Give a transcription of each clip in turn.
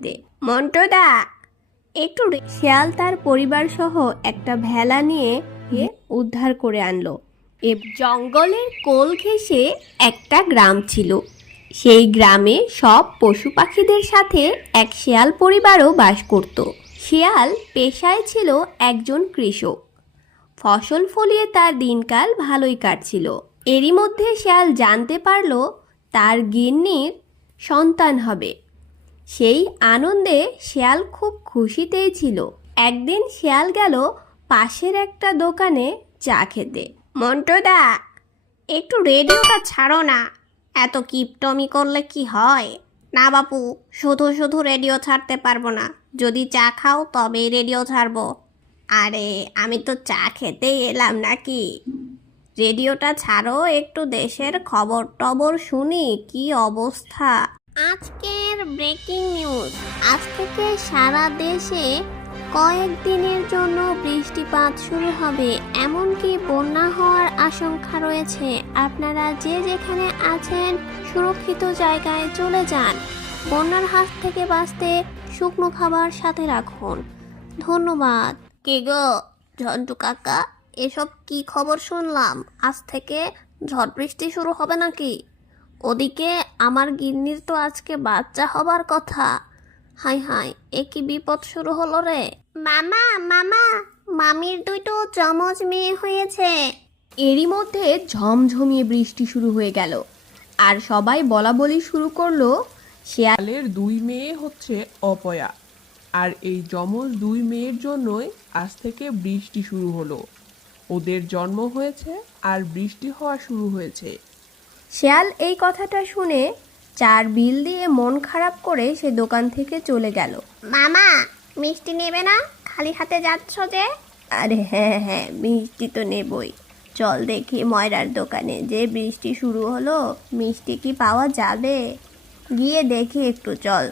দে মন্টদা একটু শিয়াল তার পরিবার সহ একটা ভেলা নিয়ে উদ্ধার করে আনলো। এ জঙ্গলের কোল ঘেঁষে একটা গ্রাম ছিল। সেই গ্রামে সব পশু পাখিদের সাথে এক শেয়াল পরিবারও বাস করত। শিয়াল পেশায় ছিল একজন কৃষক। ফসল ফলিয়ে তার দিনকাল ভালোই কাটছিল। এরই মধ্যে শিয়াল জানতে পারল তার গিন্নির সন্তান হবে। সেই আনন্দে শিয়াল খুব খুশিতেই ছিল। একদিন শিয়াল গেল পাশের একটা দোকানে চা খেতে। মন্টদা, একটু রেডিওটা ছাড়ো না। এত কিপটমি করলে কি হয়? না বাপু, শুধু শুধু রেডিও ছাড়তে পারব না। যদি চা খাও তবেই রেডিও ছাড়বো। আরে, আমি তো চা খেতেই এলাম নাকি? রেডিওটা ছাড়ো, একটু দেশের খবর টবর শুনি, কি অবস্থা? আজকের ব্রেকিং নিউজ। আজ থেকে সারা দেশে কয়েকদিনের জন্য বৃষ্টিপাত শুরু হবে, এমনকি বন্যা হওয়ার আশঙ্কা রয়েছে। আপনারা যে যেখানে আছেন, সুরক্ষিত জায়গায় চলে যান। বন্যার হাত থেকে বাঁচতে শুকনো খাবার সাথে রাখুন। ধন্যবাদ। কে গো, ঝন্টু কাকা, এসব কি খবর শুনলাম? আজ থেকে ঝড় বৃষ্টি শুরু হবে নাকি? ওদিকে আমার গিন্নির তো আজকে বাচ্চা হবার কথা। হাই হাই এ কি বিপদ শুরু হলো রে? মামা মামা মামির দুটো চমচ মেয়ে হয়েছে। এরই মধ্যে ঝমঝমিয়ে বৃষ্টি শুরু হয়ে গেল। আর সবাই বলা বলি শুরু করল শেয়াল শিয়ালের দুই মেয়ে হচ্ছে অপয়া। আর এই যমজ দুই মেয়ের জন্যই আজ থেকে বৃষ্টি শুরু হলো। ওদের জন্ম হয়েছে আর বৃষ্টি হওয়া শুরু হয়েছে। শেয়াল এই কথাটা শুনে চার বিল দিয়ে মন খারাপ করে সে দোকান থেকে চলে গেল। মামা মিষ্টি নেবে না? খালি হাতে যাচ্ছ যে? আরে হ্যাঁ হ্যাঁ মিষ্টি তো নেবই। চল দেখি ময়রার দোকানে যে বৃষ্টি শুরু হলো মিষ্টি কি পাওয়া যাবে? গিয়ে দেখি একটু চল।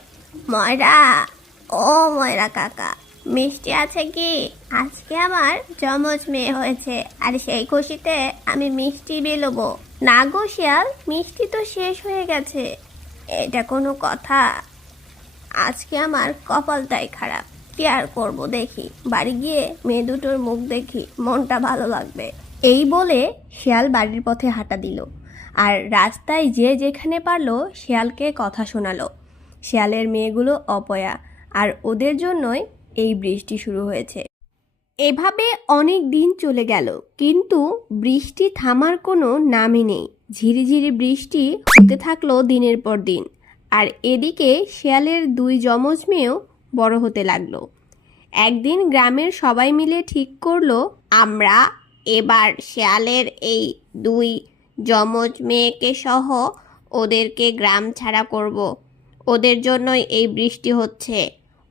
ময়রা ও ময়রা কাকা মিষ্টি আছে কি? আজকে আমার জমজ মেয়ে হয়েছে, আর সেই খুশিতে আমি মিষ্টি বেলবো। না গো শিয়াল, মিষ্টি তো শেষ হয়ে গেছে। এটা কোনো কথা। আজকে আমার কপালটাই খারাপ। কি আর করব দেখি। বাড়ি গিয়ে মেয়ে দুটোর মুখ দেখি, মনটা ভালো লাগবে। এই বলে শিয়াল বাড়ির পথে হাঁটা দিল। আর রাস্তায় যে যেখানে পারল শিয়ালকে কথা শোনালো। শিয়ালের মেয়েগুলো অপয়া, আর ওদের জন্যই এই বৃষ্টি শুরু হয়েছে। এভাবে অনেক দিন চলে গেল, কিন্তু বৃষ্টি থামার কোনো নামই নেই। ঝিরিঝিরি বৃষ্টি হতে থাকল দিনের পর দিন, আর এদিকে শিয়ালের দুই যমজ মেয়েও বড় হতে লাগল। একদিন গ্রামের সবাই মিলে ঠিক করল, আমরা এবার শেয়ালের এই দুই যমজ মেয়েকে সহ ওদেরকে গ্রাম ছাড়া করব। ওদের জন্যই এই বৃষ্টি হচ্ছে।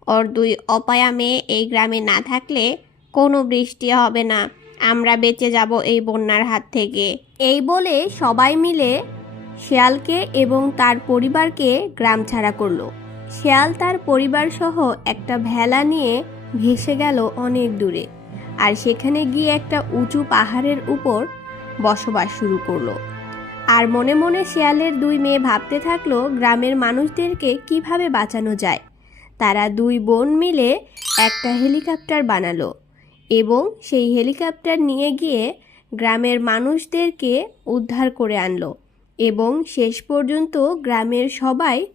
ওর দুই অপায়া মেয়ে এই গ্রামে না থাকলে কোনো বৃষ্টি হবে না। আমরা বেঁচে যাব এই বন্যার হাত থেকে। এই বলে সবাই মিলে শিয়ালকে এবং তার পরিবারকে গ্রাম ছাড়া করল। শেয়াল তার পরিবার সহ একটা ভেলা নিয়ে ভেসে গেল অনেক দূরে আর সেখানে গিয়ে একটা উঁচু পাহাড়ের উপর বসবাস শুরু করল। আর মনে মনে শেয়ালের দুই মেয়ে ভাবতে থাকল, গ্রামের মানুষদেরকে কীভাবে বাঁচানো যায়। তারা দুই বোন মিলে একটা হেলিকপ্টার বানালো এবং সেই হেলিকপ্টার নিয়ে গিয়ে গ্রামের মানুষদেরকে উদ্ধার করে আনলো এবং শেষ পর্যন্ত গ্রামের সবাই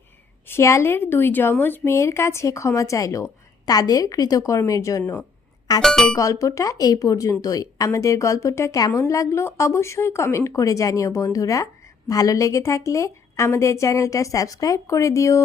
শেয়ালের দুই যমজ মেয়ের কাছে ক্ষমা চাইলো তাদের কৃতকর্মের জন্য। আজকের গল্পটা এই পর্যন্তই। আমাদের গল্পটা কেমন লাগল অবশ্যই কমেন্ট করে জানিও বন্ধুরা। ভালো লেগে থাকলে আমাদের চ্যানেলটা সাবস্ক্রাইব করে দিও।